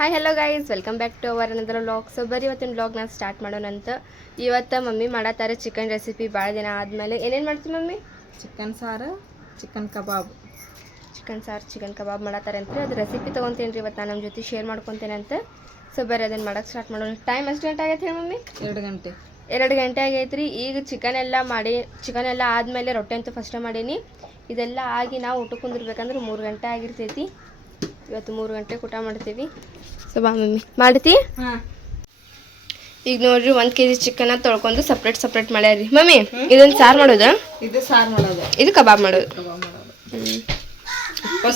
Hi hello guys, welcome back to our another vlog. So ಬರೀ ಇವತ್ತಿನ ವ್ಲಾಗ್ನ start ಮಾಡೋಣಂತ. ಇವತ್ತು ಮಮ್ಮಿ ಮಾಡತ್ತಾರೆ ಚಿಕನ್ ರೆಸಿಪಿ. ಭಾಳ ದಿನ ಆದಮೇಲೆ ಏನೇನು ಮಾಡ್ತೀವಿ ಮಮ್ಮಿ? ಚಿಕನ್ ಸಾರು, ಚಿಕನ್ ಕಬಾಬ್. ಚಿಕನ್ ಸಾರು, ಚಿಕನ್ ಕಬಾಬ್ ಮಾಡತ್ತಾರೆ ಅಂತ. ಅದು ರೆಸಿಪಿ ತೊಗೊತೀನಿ ರೀ ಇವತ್ತು ನಾನು ನಮ್ಮ ಜೊತೆ ಶೇರ್ ಮಾಡ್ಕೊತೇನೆ ಅಂತ. ಸೊ ಬರೀ ಅದನ್ನು ಮಾಡೋಕ್ಕೆ ಸ್ಟಾರ್ಟ್ ಮಾಡೋಣ. ಟೈಮ್ ಎಷ್ಟು ಗಂಟೆ ಆಗೈತೆ ಹೇಳಿ ಮಮ್ಮಿ? 2 ಗಂಟೆ. 2 ಗಂಟೆ ಆಗೈತೆ ರೀ. ಈಗ ಚಿಕನ್ ಎಲ್ಲ ಆದಮೇಲೆ ರೊಟ್ಟಿ ಅಂತೂ ಫಸ್ಟೇ ಮಾಡೀನಿ. ಇದೆಲ್ಲ ಆಗಿ ನಾವು ಊಟಕ್ಕೆ ಕುಂದಿರ್ಬೇಕಂದ್ರೆ 3 ಗಂಟೆ ಆಗಿರ್ತೈತಿ. ಇವತ್ತು 3 ಗಂಟೆಗೆ ಊಟ ಮಾಡ್ತೀವಿ. ಸೊ ಬಾ ಮಮ್ಮಿ ಮಾಡ್ತಿ. ಈಗ ನೋಡ್ರಿ 1 kg ಚಿಕನ್ ತೊಳ್ಕೊಂಡು ಸಪ್ರೇಟ್ ಮಾಡ್ಯಾರಿ. ಮಮ್ಮಿ ಇದೊಂದು ಸಾರು ಮಾಡೋದು, ಇದು ಸಾರು ಮಾಡೋದು, ಇದು ಕಬಾಬ್ ಮಾಡೋದು.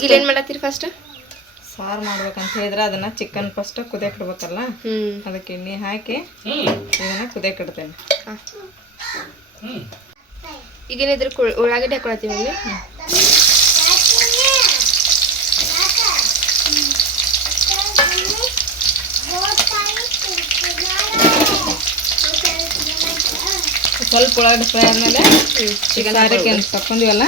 ಈಗ ಏನು ಮಾಡತ್ತೀರಿ? ಫಸ್ಟ್ ಸಾರು ಮಾಡ್ಬೇಕಂತ ಹೇಳಿದ್ರೆ ಅದನ್ನ ಚಿಕನ್ ಫಸ್ಟ್ ಕುದಿಯಕ್ಕೆ ಇಡ್ಬೇಕಲ್ಲ, ಅದಕ್ಕೆ ಎಣ್ಣೆ ಹಾಕಿ ಇದನ್ನ ಕುದಿಯಕ್ಕೆ ಇಡ್ತೇನೆ. ಈಗೇನಿದ್ರ ಉಳ್ಳಾಗಡ್ಡಿ ಹಾಕೊಳತ್ತೀವಿ ಮಮ್ಮಿ. ಸ್ವಲ್ಪ ಉಳ್ಳಾಗಡ್ಡಿ ಫ್ರೈ ಆದಮೇಲೆ ಚಿಕನ್ ಸಾರಿಗೆ ತಕ್ಕೊಂಡಿವಲ್ಲ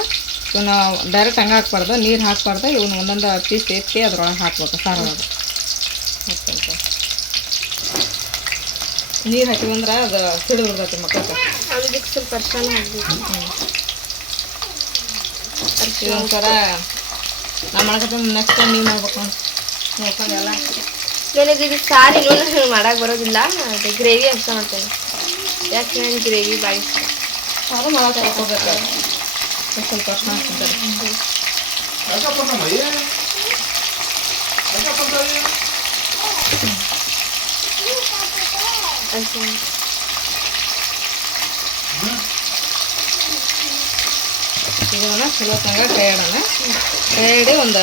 ಇವನ್ನ ಡೈರೆಕ್ಟ್ ಹಂಗೆ ಹಾಕ್ಬಾರ್ದು, ನೀರು ಹಾಕ್ಬಾರ್ದು. ಇವನ್ನ ಒಂದೊಂದು ಪೀಸ್ ಎತ್ತಿ ಅದ್ರೊಳಗೆ ಹಾಕ್ಬೇಕು. ಸಾರು ಒಳಗೆ ಹಾಕ್ಬೇಕು. ನೀರು ಹಾಕಿವಂದ್ರೆ ಅದು ಸಿಡಿದು ಬಿಡ್ತೈತಿ ಮಕ್ಕಳಿಗೆ. ಅದಕ್ಕೆ ಸ್ವಲ್ಪ ಅರ್ಶನ ಹಾಕ್ಬೇಕು. ಇದೊಂಥರ ನಾವು ಮಾಡ್ಕೊತ ನೆಕ್ಸ್ಟ್ ಟೈಮ್ ನೀವು ಮಾಡ್ಬೇಕು ನೋಡ್ಕೊಂಡೆಲ್ಲ. ನನಗೆ ಇದು ಸಾರು ಇನ್ನೂ ಮಾಡಕ್ಕೆ ಬರೋದಿಲ್ಲ. ಅದು ಗ್ರೇವಿ ಅಷ್ಟ ಮಾಡ್ತೇನೆ. ಯಾಕೆ ನಾನು ಗ್ರೇವಿ ಭಾಳ ಇಷ್ಟ. ಸಾರು ಮಾಡೋಕೆ ಹಾಕೋಬೇಕು. ಸ್ವಲ್ಪ ಅರ್ಶನ ಹಾಕ್ತಾರೆ. ಇದನ್ನ ಚಲೋ ತಂಗ ಕೈ ಇಡೋಣ. ಕೈ ಹಿಡಿ ಒಂದು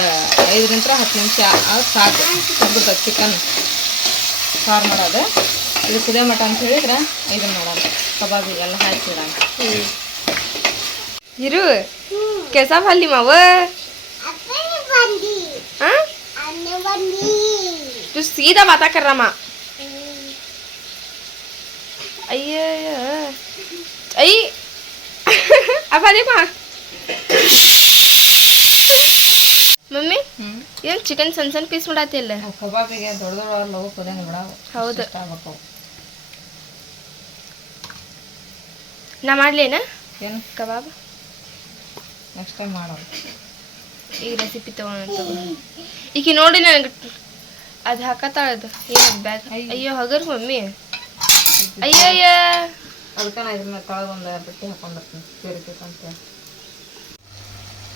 5 ನಿಮಿಷ 10 ನಿಮಿಷ ಅದು ಸಾಕು. ಕುದ್ಬಿಡ್ತದೆ ಚಿಕನ್ ಸಾರು ಮಾಡೋದು. ಇದು ಕುದಿಯೋ ಮಟ ಅಂತ ಹೇಳಿದ್ರೆ ಇದನ್ನು ಮಾಡೋಣ. ಕಬಾಬಿಗೆಲ್ಲ ಹಾಕಿಡೋಣ. ಇರು ಕೆಸ ಫಾಲಿ ಮಾವ तू सीधा बात कर रहा माँ. अये आई अब देखो ಮಮ್ಮಿ ಏನು ಚಿಕನ್ ಸಣ್ಣ ಪೀಸ್ ಮಾಡತ್ತಿಲ್ಲ? ಕಬಾಬಿಗೆ ದೊಡ್ಡ ಲವ್ ಕುದಿಯಂಗೆ ಬಿಡಾವು. ಹೌದು, ಆಗ್ಬೇಕು. ನಾ ಮಾಡ್ಲೇನ ಏನು ಕಬಾಬ್? ನೆಕ್ಸ್ಟ್ ಟೈಮ್ ಮಾಡೋದು. ಈಗ ರೆಸಿಪಿ ತೊಗೊಂಡು ಈಗ ನೋಡಿ ನನಗೆ ಅದು ಹಾಕತ್ತಾಳದು ಏನು ಬ್ಯಾಗ್. ಅಯ್ಯೋ ಹಗರ್ ಮಮ್ಮಿ. ಅಯ್ಯೋ ಅಯ್ಯ ಅದಕ್ಕೆ ನಾ ಇದ್ರ ಮೇಲೆ ತೊಳಗೊಂದು ಬಟ್ಟೆ ಹಾಕೊಂಡಿರ್ತೀನಿ ಸೇರಿಕಂತ.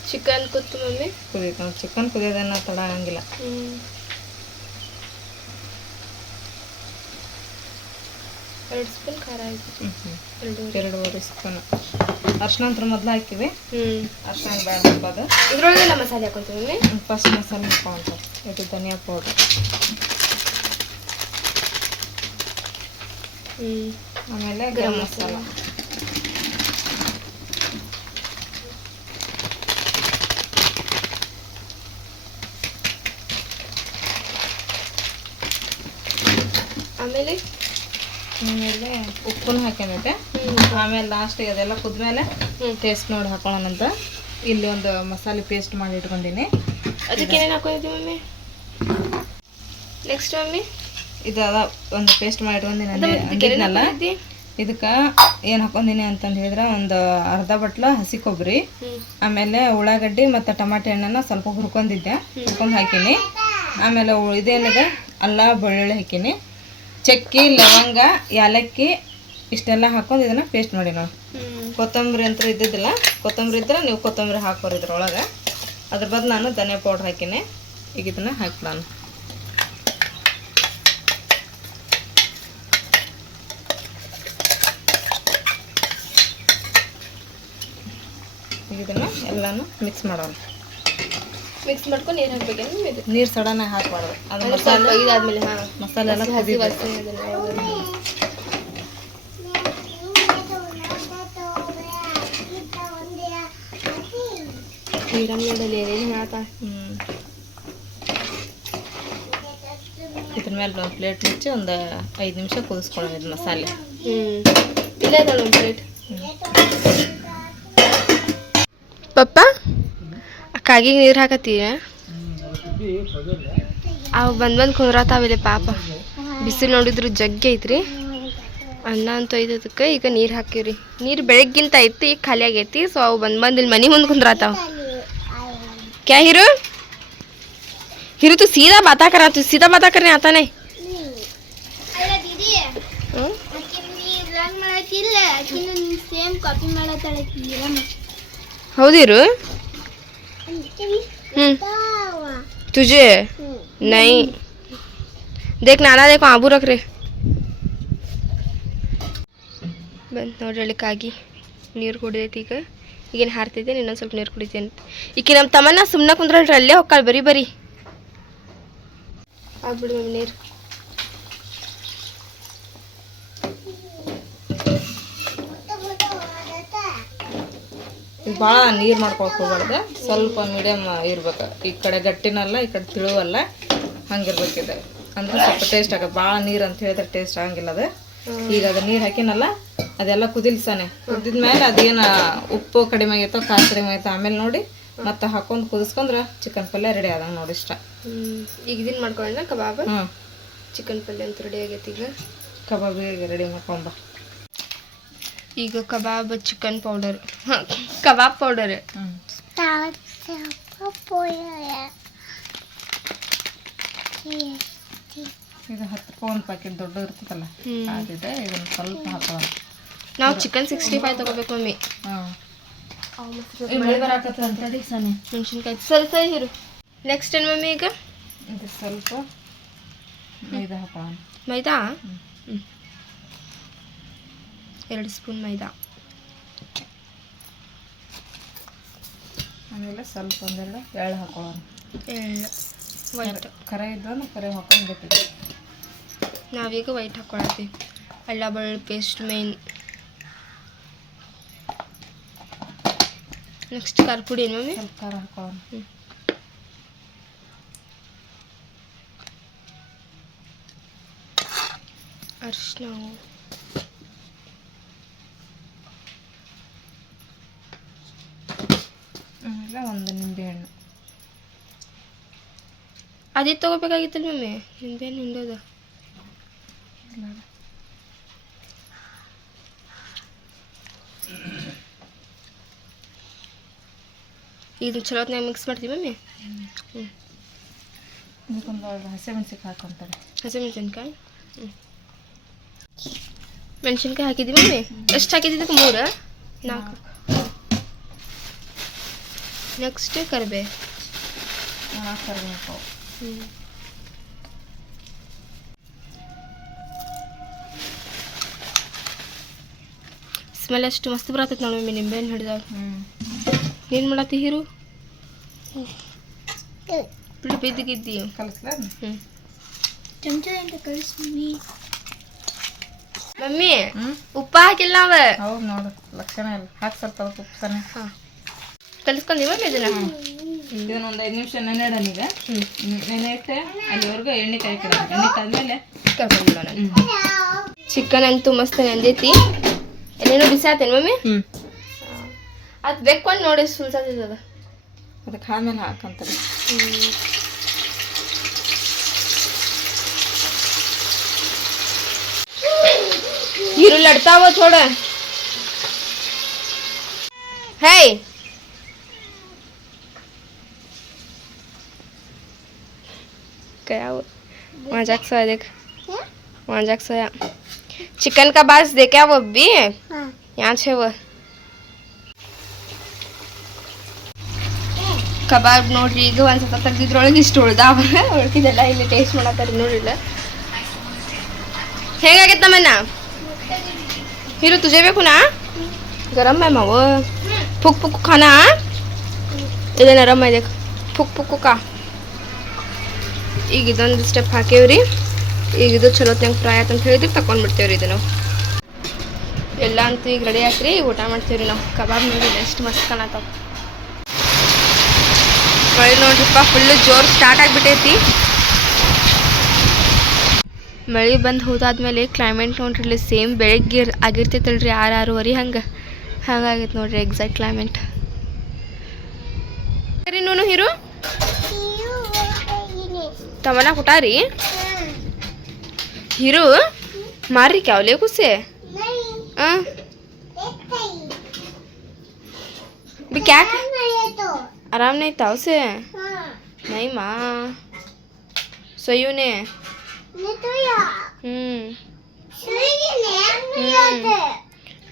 ಚಿಕನ್ ಕುತ್ತು ಮಮ್ಮಿ ಕುದಿಬೇಕು. ಚಿಕನ್ ಕುದಿಯೋದನ್ನ ತಡ ಆಗಂಗಿಲ್ಲ. 2 ಸ್ಪೂನ್ ಖಾರ ಆಯ್ತು. 2 ಸ್ಪೂನ್ ಅರ್ಶಿನ ಅಂತ ಮೊದಲು ಹಾಕಿವಿ. ಅರ್ಶಿನ ಬೇಡ ಅದು. ಇದ್ರೊಳಗೆಲ್ಲ ಮಸಾಲೆ ಹಾಕೊಂತೀವಿ ಮಮ್ಮಿ. ಫಸ್ಟ್ ಮಸಾಲೆ ಹಾಕೊಂತ ಇದು ಧನಿಯಾ ಪೌಡರ್, ಆಮೇಲೆ ಗರಂ ಮಸಾಲ, ಆಮೇಲೆ ಉಪ್ಪನ್ನು ಹಾಕ್ಯನೈತೆ. ಆಮೇಲೆ ಲಾಸ್ಟಿಗೆ ಅದೆಲ್ಲ ಕುದ್ಮೇಲೆ ಟೇಸ್ಟ್ ನೋಡಿ ಹಾಕೊಳ್ಳೋಣಂತ. ಇಲ್ಲಿ ಒಂದು ಮಸಾಲೆ ಪೇಸ್ಟ್ ಮಾಡಿ ಇಟ್ಕೊಂಡಿನಿ. ಅದಕ್ಕೆ ಏನೇನು ಹಾಕೊಂಡಿದ್ದೀವಿ ಮಮ್ಮಿ? ನೆಕ್ಸ್ಟ್ ಮಮ್ಮಿ ಇದು ಅದ ಒಂದು ಪೇಸ್ಟ್ ಮಾಡಿ ಇಟ್ಕೊಂಡಿನಲ್ಲ. ಇದಕ್ಕೆ ಏನು ಹಾಕೊಂಡಿನಿ ಅಂತಂದು ಹೇಳಿದ್ರೆ ಒಂದು ಅರ್ಧ ಬಟ್ಲ ಹಸಿ ಕೊಬ್ಬರಿ, ಆಮೇಲೆ ಉಳ್ಳಾಗಡ್ಡಿ ಮತ್ತು ಟಮಾಟೆ ಹಣ್ಣನ್ನು ಸ್ವಲ್ಪ ಹುರ್ಕೊಂಡಿದ್ದೆ, ಹುರ್ಕೊಂಡು ಹಾಕೀನಿ. ಆಮೇಲೆ ಇದೇನಿದೆ ಅಲ್ಲ ಬೆಳ್ಳುಳ್ಳಿ ಹಾಕೀನಿ, ಚಕ್ಕಿ ಲವಂಗ ಯಾಲಕ್ಕಿ ಇಷ್ಟೆಲ್ಲ ಹಾಕೊಂಡು ಇದನ್ನು ಪೇಸ್ಟ್ ಮಾಡಿ ನಾವು. ಕೊತ್ತಂಬರಿ ಅಂತೂ ಇದ್ದಿದ್ದಿಲ್ಲ, ಕೊತ್ತಂಬರಿ ಇದ್ರೆ ನೀವು ಕೊತ್ತಂಬರಿ ಹಾಕೋರಿ ಇದ್ರೊಳಗೆ. ಅದ್ರ ಬದಲು ನಾನು ಧನಿಯಾ ಪೌಡ್ರ್ ಹಾಕೀನಿ. ಈಗ ಇದನ್ನು ಹಾಕ್ಬಿಡೋಣ. ಈಗ ಇದನ್ನು ಎಲ್ಲನೂ ಮಿಕ್ಸ್ ಮಾಡೋಣ. ಮಿಕ್ಸ್ ಮಾಡ್ಕೊಂಡು ನೀರು ಹಾಕ್ಬೇಕೇನು? ನೀರು ಸಡನ್ನಾಗಿ ಹಾಕ್ಬಾರ್ದು. ಅದು ಮಸಾಲೆ ಇದಾದ್ಮೇಲೆ ಮಸಾಲೆ ಎಲ್ಲ ಇದ್ರ ಮೇಲೆ ಒಂದು ಪ್ಲೇಟ್ ಮುಚ್ಚಿ ಒಂದು 5 ನಿಮಿಷ ಕುದಿಸ್ಕೊಳ್ಳೋಣ ಇದು ಮಸಾಲೆ. ಇಲ್ಲ ಒಂದು ಪ್ಲೇಟ್. ಪಪ್ಪ ಕಾಗಿಗೆ ನೀರು ಹಾಕತ್ತೀಯ? ಅವು ಬಂದು ಕುಂದ್ರತಾವಿಲ್ಲ ಪಾಪ. ಬಿಸಿಲು ನೋಡಿದ್ರು ಜಗ್ಗಿ ಐತ್ರಿ. ಅನ್ನ ಅಂತೂ ಐದದಕ್ಕೆ ಈಗ ನೀರು ಹಾಕಿವ್ರಿ. ನೀರು ಬೆಳಗ್ಗಿಂತ ಐತಿ, ಈಗ ಖಾಲಿ ಆಗೈತಿ. ಸೊ ಅವು ಬಂದು ಇಲ್ಲಿ ಮನೆ ಮುಂದೆ ಕುಂದ್ರಾತಾವ. ಕ್ಯಾ ಹಿರು हिरू तू सीधा बाता करा, तू सीधा बाता करने आता नहीं. ಅಲ್ಲ ದೀದಿ ನೀ ವ್ಲಾಗ್ ಮಾಡತ್ತಿಲ್ಲ, ಸೇಮ್ ಕಾಪಿ ಮಾಡತ್ತಾಳೆ ಹೌದಿರು. तुझे नहीं देख नाना देखो आबू रख रे. ಬಂದು ನೋಡ್ರಿ ಅಲ್ಲಿಕ್ಕಾಗಿ ನೀರು ಕುಡಿದೈತಿ. ಈಗೇನು ಹಾರ್ತೈತೆ, ಇನ್ನೊಂದು ಸ್ವಲ್ಪ ನೀರು ಕುಡಿತೇನೆ. ಈಗ ನಮ್ಮ ತಮ್ಮನ ಸುಮ್ಮನೆ ಕುಂದ್ರಲ್ರಿ, ಅಲ್ಲೇ ಹೋಗ್ಕಾಳ ಬರೀ ಬರೀ ಆಗ್ಬಿಡು ಮಮ್ಮಿ ನೀರು. ಭಾಳ ನೀರು ಮಾಡ್ಕೊಳಕ್ಕೆ ಹೋಗ್ಬಾರ್ದು, ಸ್ವಲ್ಪ ಮೀಡಿಯಮ್ ಇರ್ಬೇಕು. ಈ ಕಡೆ ಗಟ್ಟಿನಲ್ಲ, ಈ ಕಡೆ ತಿಳುವಲ್ಲ, ಹಂಗಿರ್ಬೇಕಿದೆ ಅಂದ್ರೆ ಸ್ವಲ್ಪ ಟೇಸ್ಟ್ ಆಗತ್ತೆ. ಭಾಳ ನೀರು ಅಂತ ಹೇಳಿದ್ರೆ ಟೇಸ್ಟ್ ಆಗಂಗಿಲ್ಲ ಅದು. ಈಗ ಅದು ನೀರು ಹಾಕಿನಲ್ಲ, ಅದೆಲ್ಲ ಕುದಿಲ್ಸಾನೆ. ಕುದಿದ್ಮೇಲೆ ಅದೇನು ಉಪ್ಪು ಕಡಿಮೆ ಆಗೈತೋ ಖಾರ ಕಡಿಮೆ ಆಗೈತೋ ಆಮೇಲೆ ನೋಡಿ ಮತ್ತೆ ಹಾಕೊಂಡು ಕುದಿಸ್ಕೊಂಡ್ರೆ ಚಿಕನ್ ಪಲ್ಯ ರೆಡಿ ಆದಂಗೆ ನೋಡಿ ಇಷ್ಟ. ಈಗ ಇದನ್ನು ಮಾಡ್ಕೊಳ್ಳೋಣ ಕಬಾಬ್. ಚಿಕನ್ ಪಲ್ಯ ಅಂತ ರೆಡಿ ಆಗೈತಿ. ಈಗ ಕಬಾಬಿಗೆ ರೆಡಿ ಮಾಡ್ಕೊಂಬ. ಈಗ ಕಬಾಬ್ ಚಿಕನ್ ಪೌಡರ್, ಕಬಾಬ್ ಪೌಡರ್. ಇದು 10 ರೂಪಾಯಿ ಪ್ಯಾಕೆಟ್ ದೊಡ್ಡ ಇರ್ತದಲ್ಲ, ಅದಿದೆ. ಇದನ್ನು ಸ್ವಲ್ಪ ಹಾಕೋಣ. ನಾವು ಚಿಕನ್ 65 ತಗೋಬೇಕು ಮಮ್ಮಿ. ಮಳೆ ಬರಾಕತ್ತ ಅಂತೇಳಿ ಸನಿ ಮೆಣಸಿನ್ಕಾಯಿ ಸರಿ ಸರಿ ಇರು. ನೆಕ್ಸ್ಟ್ ಏನು ಮಮ್ಮಿ? ಈಗ ಇದು ಸ್ವಲ್ಪ ಮೈದಾ ಹಾಕೋಣ. ಮೈದಾ 2 ಸ್ಪೂನ್ ಮೈದಾ. ಆಮೇಲೆ ಸ್ವಲ್ಪ ಒಂದೆರಡು ಎಳ್ಳು ಹಾಕೋಣ. ಎಳ್ಳು ವೈಟ್ ಕರೆ ಇದ್ದು ಕರೆ ಹಾಕೊಂಡು ಗೊತ್ತಿದೆ. ನಾವೀಗ ವೈಟ್ ಹಾಕ್ಕೊಳತ್ತೀವಿ. ಅಲ್ಲ ಬೆಳ್ಳುಳ್ಳಿ ಪೇಸ್ಟ್ ಮೇನ್. ನೆಕ್ಸ್ಟ್ ಖಾರ ಪುಡಿ ಏನು ಮಮ್ಮಿ? ಸ್ವಲ್ಪ ಖಾರ ಹಾಕೋಣ. ಅರಿಶಿನ, ಆಮೇಲೆ ಒಂದು ನಿಂಬೆಹಣ್ಣು. ಅದೇ ತೊಗೋಬೇಕಾಗಿತ್ತಲ್ಲ ಮಮ್ಮಿ, ನಿಂಬೆಹಣ್ಣು ಹಿಂಡೋದು. ಇದು ಚಲೋತ್ನಾಗ ಮಿಕ್ಸ್ ಮಾಡ್ತೀವಿ ಮಮ್ಮಿ. ಇದಕ್ಕೊಂದು ಹಸಿಮೆಣ್ಸಿನ್ಕಾಯಿ ಹಾಕೊಂತಾರೆ. ಹಸಿಮೆಣ್ಸಿನ್ಕಾಯಿ. ಮೆಣಸಿನ್ಕಾಯಿ ಹಾಕಿದ್ದೀವಿ ಮಮ್ಮಿ. ಎಷ್ಟು ಹಾಕಿದ್ದಕ್ಕೆ 3 4. ನೆಕ್ಸ್ಟ್ ಕರಿಬೇ. ಕರಿಬೇವು. ಸ್ಮೆಲ್ ಅಷ್ಟು ಮಸ್ತ್ ಬರತ್ತೈತೆ ನೋಡಿ ಮಮ್ಮಿ ನಿಂಬೆಹಣ್ಣು ಹಿಡ್ದಾಗ. ಏನು ಮಾಡತ್ತಿ ಹೀರು? ಬಿಡು ಬಿದ್ದಿಗಿದ್ದಿ. ಕಲಿಸ್ಲ ಚಮಚದಿಂದ ಕಳಿಸ್ತೀವಿ ಮಮ್ಮಿ. ಉಪ್ಪ ಹಾಕಿಲ್ಲ ನಾವ. ಹೌದು ನೋಡು, ಲಕ್ಷಣ ಇಲ್ಲ. ಹಾಕಿ ಸ್ವಲ್ಪ ಉಪ್ಪು. ಹಾಂ ಕಲಿಸ್ಕೊಂಡಿ ಮಮ್ಮಿ ಇದನ್ನ. ಇದನ್ನೊಂದು 5 ನಿಮಿಷ ನೆನೆಡನೀಗ. ನೆನೆ ಇಟ್ಟೆ ಅಲ್ಲಿವರೆಗೂ ಎಣ್ಣೆ ಕಾಯ್ಕಿಡ. ಎಣ್ಣೆ ಕಾದ್ಮೇಲೆ ಕರ್ಕೊಂಡ್ಬಿಡೋಣ. ಚಿಕನ್ ಅಂತೂ ಮಸ್ತ್ ನೆಂದೈತಿ. ಏನೇನೋ ಬಿಸಿ ಆತೇನು ಮಮ್ಮಿ? ಅದು ಬೇಕೊಂಡು ನೋಡಿ ಸುಲ್ಸಾತಿದ್ದದ. ಅದಕ್ಕೆ ಆದ್ಮೇಲೆ ಹಾಕಂತಾರೆ. हीरो लड़ता हुआ थोड़ा है. क्या मजाक सोया देख, मजाक सोया. चिकन का बास देखा वो भी यहाँ छे वो ಕಬಾಬ್ ನೋಡ್ರಿ. ಈಗ ಒಂದ್ಸತ ತೆಗ್ದಿದ್ರೊಳಗೆ ಇಷ್ಟು ಉಳ್ದಾವ. ಉಳ್ಕಿದೆಲ್ಲ ಇಲ್ಲಿ ಟೇಸ್ಟ್ ಮಾಡತ್ತಾರೆ ನೋಡಿಲ್ಲ. ಹೇಗಾಗೈತೆ ನಮ್ಮನ್ನ? हीरो तुझे भी खुना गरम है मावो. फुक फुक खाना इधर नरम है देख. फुक फुक का. ಈಗ ಇದೊಂದು ಸ್ಟೆಪ್ ಹಾಕೇವ್ರಿ. ಈಗ ಇದು ಚಲೋತ್ನಾಗ ಫ್ರೈ ಆಯ್ತು ಅಂತ ಹೇಳಿದ್ರೆ ತಗೊಂಡ್ಬಿಡ್ತೇವ್ರಿ. ಇದು ನಾವು ಎಲ್ಲ ಅಂತೂ ಈಗ ರೆಡಿ ಆಯ್ತು ರೀ. ಊಟ ಮಾಡ್ತೇವ್ರಿ ನಾವು. ಕಬಾಬ್ ನೋಡಿ ಎಷ್ಟು ಮಸ್ತ್ ಕಾಣತ್ತಾವ. ಮಳೆ ನೋಡ್ರಿಪ್ಪ ಫುಲ್ಲು ಜೋರು ಸ್ಟಾರ್ಟ್ ಆಗಿಬಿಟ್ಟೈತಿ. ಮಳೆ ಬಂದು ಹೋದಾದ್ಮೇಲೆ ಕ್ಲೈಮೇಟ್ ನೋಡ್ರಿ ಇಲ್ಲಿ ಸೇಮ್ ಬೆಳಗ್ಗೆ ಆಗಿರ್ತೈತಲ್ರಿ 6-6:30 ಹಂಗಾಗೈತೆ ನೋಡ್ರಿ ಎಕ್ಸಾಕ್ಟ್ ಕ್ಲೈಮೇಟ್. ಸರಿ ನೋನು ಹೀರೋ तमन्ना कुटारी हीरो मारी क्या ले कुसे भी क्या आराम नहीं था उसे नहीं माँ सोयू ने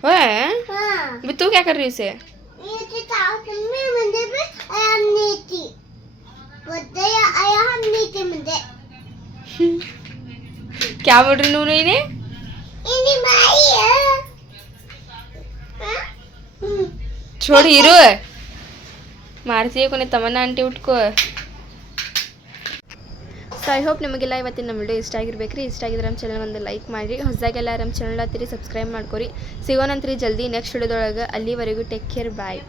ओए भी तू क्या कर रही उसे क्या बोल रही नूनू ने छोड़ हीरो ಮಾರ್ತಿಯೇ ಕೊನೆ ತಮನ್ನ ಆಂಟಿ ಉಟ್ಕೋ ಸೊ ಐ ಹೋಪ್ ನಿಮಗೆಲ್ಲ ಇವತ್ತಿನ ನಮ್ಮ ವಿಡಿಯೋ ಇಷ್ಟ ಆಗಿರ್ಬೇಕ್ರಿ. ಇಷ್ಟ ಆಗಿದ್ರೆ ನಮ್ಮ ಚಾನಲ್ ಒಂದು ಲೈಕ್ ಮಾಡಿರಿ. ಹೊಸದಾಗೆಲ್ಲ ನಮ್ಮ ಚಾನಲ್ ಹತ್ತಿರಿ ಸಬ್ಸ್ಕ್ರೈಬ್ ಮಾಡ್ಕೊರಿ. ಸಿಗೋಣಂತ್ರಿ ಜಲ್ದಿ ನೆಕ್ಸ್ಟ್ ವಿಡಿಯೋದೊಳಗೆ. ಅಲ್ಲಿವರೆಗೂ ಟೇಕ್ ಕೇರ್ ಬಾಯ್.